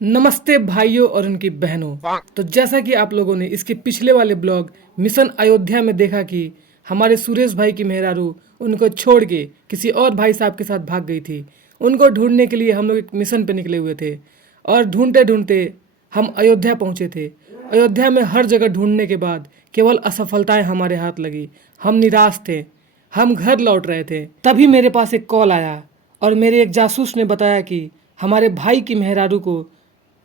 नमस्ते भाइयों और उनकी बहनों। तो जैसा कि आप लोगों ने इसके पिछले वाले ब्लॉग मिशन अयोध्या में देखा कि हमारे सुरेश भाई की मेहरारू उनको छोड़ के किसी और भाई साहब के साथ भाग गई थी। उनको ढूंढने के लिए हम लोग एक मिशन पे निकले हुए थे और ढूंढते ढूंढते हम अयोध्या पहुंचे थे। अयोध्या में हर जगह ढूंढने के बाद केवल असफलताएं हमारे हाथ लगी। हम निराश थे, हम घर लौट रहे थे। तभी मेरे पास एक कॉल आया और मेरे एक जासूस ने बताया कि हमारे भाई की मेहरारू को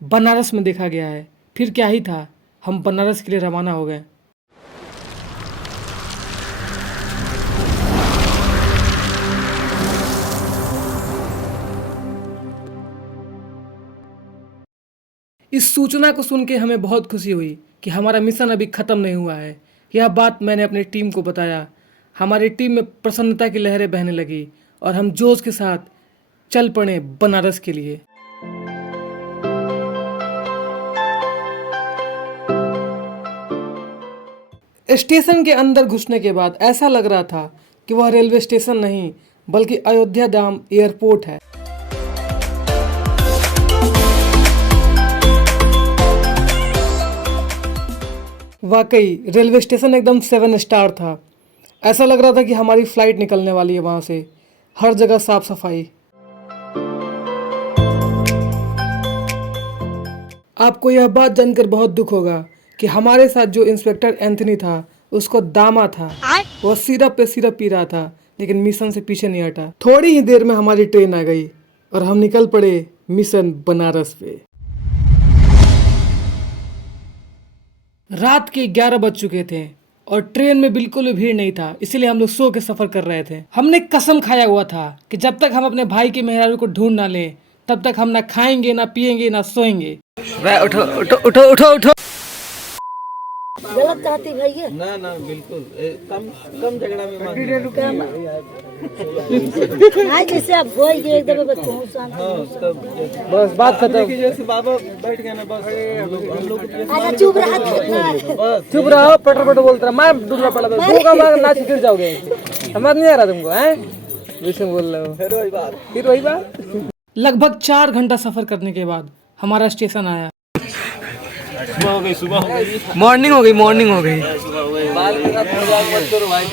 बनारस में देखा गया है। फिर क्या ही था, हम बनारस के लिए रवाना हो गए। इस सूचना को सुन के हमें बहुत खुशी हुई कि हमारा मिशन अभी ख़त्म नहीं हुआ है। यह बात मैंने अपनी टीम को बताया। हमारी टीम में प्रसन्नता की लहरें बहने लगी और हम जोश के साथ चल पड़े बनारस के लिए। स्टेशन के अंदर घुसने के बाद ऐसा लग रहा था कि वह रेलवे स्टेशन नहीं बल्कि अयोध्या धाम एयरपोर्ट है। वाकई रेलवे स्टेशन एकदम 7 स्टार था। ऐसा लग रहा था कि हमारी फ्लाइट निकलने वाली है वहाँ से। हर जगह साफ सफाई। आपको यह बात जानकर बहुत दुख होगा कि हमारे साथ जो इंस्पेक्टर एंथनी था उसको दामा था। वह सिरप पे सिरप पी रहा था लेकिन मिशन से पीछे नहीं हटा। थोड़ी ही देर में हमारी ट्रेन आ गई और हम निकल पड़े मिशन बनारस पे। रात के 11 बज चुके थे और ट्रेन में बिल्कुल भी भीड़ नहीं था, इसलिए हम लोग सो के सफर कर रहे थे। हमने कसम खाया हुआ था कि जब तक हम अपने भाई के मेहरारू को ढूंढ ना लें तब तक हम ना खाएंगे ना पिएंगे ना सोएंगे। उठो उठो उठो उठो उठो। गलत कहती भैया ना ना बिल्कुल कम कम झगड़ा में आज जैसे आप भोज गए एकदम बस बात खत्म। जैसे बाबा बैठ गए ना बस हम लोग अच्छा चुप रहा था। चुप रहो। पटर पटर बोलता रहा, मैं दूसरा पड़ा था दो का मार नाच गिर जाओगे। समझ नहीं आ रहा तुमको हैं? विषय बोल रहे हो फिर वही बात। लगभग 4 घंटा सफर करने के बाद हमारा स्टेशन आया। सुबह हो गई मॉर्निंग हो गई। बाल मेरा थोड़ा मत करो भाई।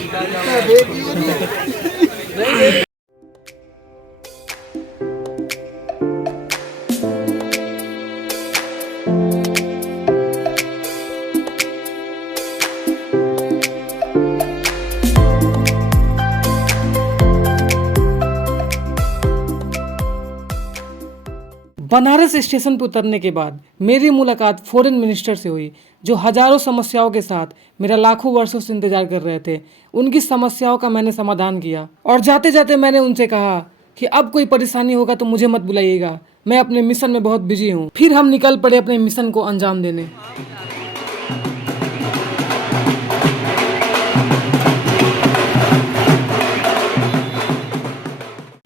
बनारस स्टेशन पर उतरने के बाद मेरी मुलाकात फॉरेन मिनिस्टर से हुई, जो हजारों समस्याओं के साथ मेरा लाखों वर्षों से इंतजार कर रहे थे। उनकी समस्याओं का मैंने समाधान किया और जाते जाते मैंने उनसे कहा कि अब कोई परेशानी होगा तो मुझे मत बुलाइएगा, मैं अपने मिशन में बहुत बिजी हूँ। फिर हम निकल पड़े अपने मिशन को अंजाम देने।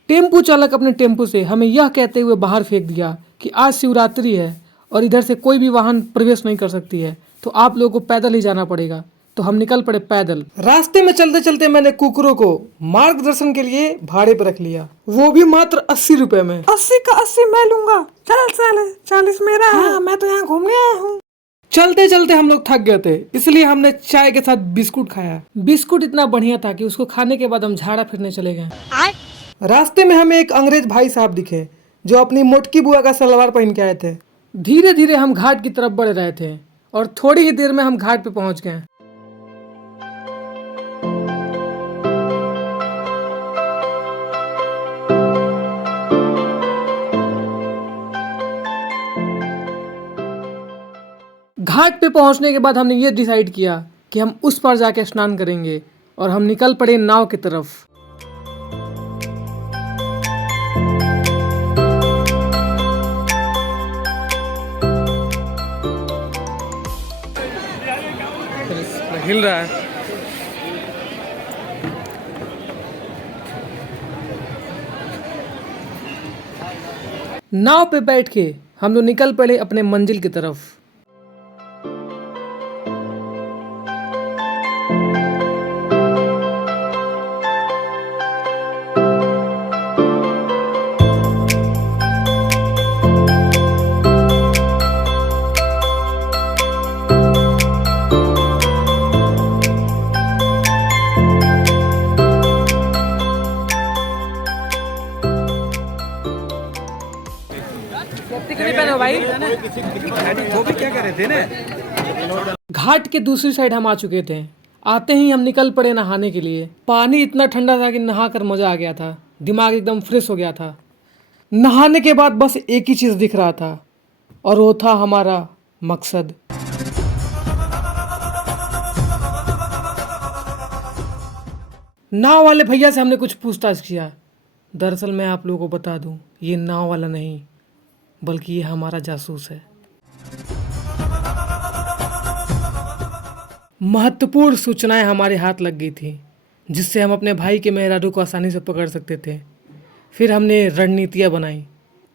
टेम्पू चालक अपने टेम्पू से हमें यह कहते हुए बाहर फेंक दिया कि आज शिवरात्रि है और इधर से कोई भी वाहन प्रवेश नहीं कर सकती है, तो आप लोगों को पैदल ही जाना पड़ेगा। तो हम निकल पड़े पैदल। रास्ते में चलते चलते मैंने कुकुरों को मार्गदर्शन के लिए भाड़े पर रख लिया, वो भी मात्र 80 रुपए में। 80 का 80 मैं लूंगा। चल 40 मेरा है। हाँ, मैं तो यहाँ घूमने आया हूँ। चलते चलते हम लोग थक गए थे, इसलिए हमने चाय के साथ बिस्कुट खाया। बिस्कुट इतना बढ़िया था कि उसको खाने के बाद हम झाड़ा फिरने चले गए। रास्ते में हमें एक अंग्रेज भाई साहब दिखे जो अपनी मोटकी बुआ का सलवार पहन के आए थे। धीरे धीरे हम घाट की तरफ बढ़ रहे थे और थोड़ी ही देर में हम घाट पे पहुंच गए। घाट पे पहुंचने के बाद हमने ये डिसाइड किया कि हम उस पर जाके स्नान करेंगे और हम निकल पड़े नाव की तरफ। हिल रहा है। नाव पे बैठ के हम लोग निकल पड़े अपने मंजिल की तरफ। पहने हो भाई? घाट के दूसरी साइड हम आ चुके थे। आते ही हम निकल पड़े नहाने के लिए। पानी इतना ठंडा था कि नहा कर मजा आ गया था, दिमाग एकदम फ्रेश हो गया था। नहाने के बाद बस एक ही चीज़ दिख रहा था और वो था हमारा मकसद। नाव वाले भैया से हमने कुछ पूछताछ किया। दरअसल मैं आप लोगों को बता दूं, ये नाव वाला नहीं बल्कि ये हमारा जासूस है। महत्वपूर्ण सूचनाएं हमारे हाथ लग गई थी जिससे हम अपने भाई के मेहरारू को आसानी से पकड़ सकते थे। फिर हमने रणनीतियां बनाई।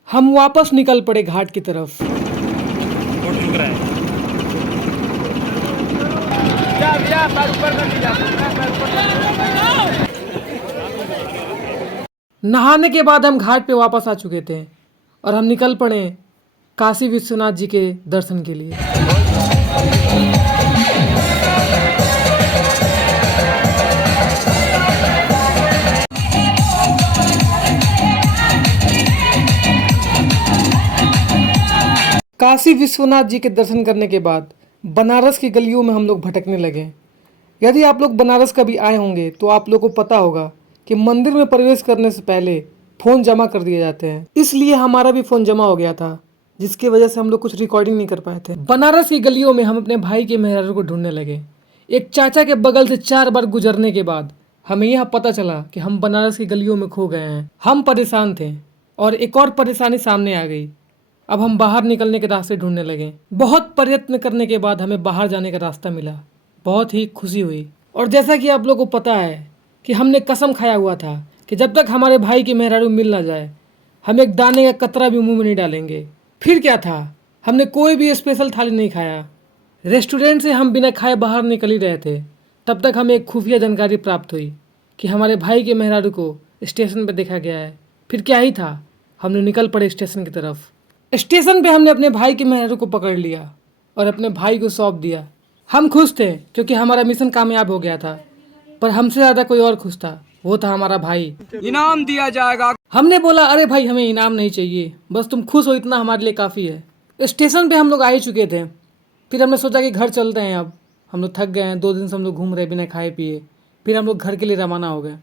हम वापस निकल पड़े घाट की तरफ। नहाने के बाद हम घाट पे वापस आ चुके थे और हम निकल पड़े काशी विश्वनाथ जी के दर्शन के लिए। काशी विश्वनाथ जी के दर्शन करने के बाद बनारस की गलियों में हम लोग भटकने लगे। यदि आप लोग बनारस कभी आए होंगे तो आप लोग को पता होगा कि मंदिर में प्रवेश करने से पहले फ़ोन जमा कर दिए जाते हैं। इसलिए हमारा भी फ़ोन जमा हो गया था, जिसकी वजह से हम लोग कुछ रिकॉर्डिंग नहीं कर पाए थे। बनारस की गलियों में हम अपने भाई के मेहरारू को ढूंढने लगे। एक चाचा के बगल से 4 बार गुजरने के बाद हमें यह पता चला कि हम बनारस की गलियों में खो गए हैं। हम परेशान थे और एक और परेशानी सामने आ गई। अब हम बाहर निकलने के रास्ते ढूंढने लगे। बहुत प्रयत्न करने के बाद हमें बाहर जाने का रास्ता मिला। बहुत ही खुशी हुई। और जैसा कि आप लोगों को पता है कि हमने कसम खाया हुआ था कि जब तक हमारे भाई की मेहरारू मिल ना जाए हम एक दाने का कतरा भी मुंह में नहीं डालेंगे। फिर क्या था, हमने कोई भी स्पेशल थाली नहीं खाया। रेस्टोरेंट से हम बिना खाए बाहर निकल ही रहे थे। तब तक हमें एक खुफिया जानकारी प्राप्त हुई कि हमारे भाई के मेहरारू को स्टेशन पर देखा गया है। फिर क्या ही था, हमने निकल पड़े स्टेशन की तरफ। स्टेशन पे हमने अपने भाई के मेहरारू को पकड़ लिया और अपने भाई को सौंप दिया। हम खुश थे क्योंकि हमारा मिशन कामयाब हो गया था, पर हमसे ज़्यादा कोई और खुश था, वो था हमारा भाई। इनाम दिया जाएगा। हमने बोला अरे भाई हमें इनाम नहीं चाहिए, बस तुम खुश हो इतना हमारे लिए काफ़ी है। स्टेशन पे हम लोग आ ही चुके थे। फिर हमने सोचा कि घर चलते हैं। अब हम लोग थक गए हैं, 2 दिन से हम लोग घूम रहे बिना खाए पिए। फिर हम लोग घर के लिए रवाना हो गए।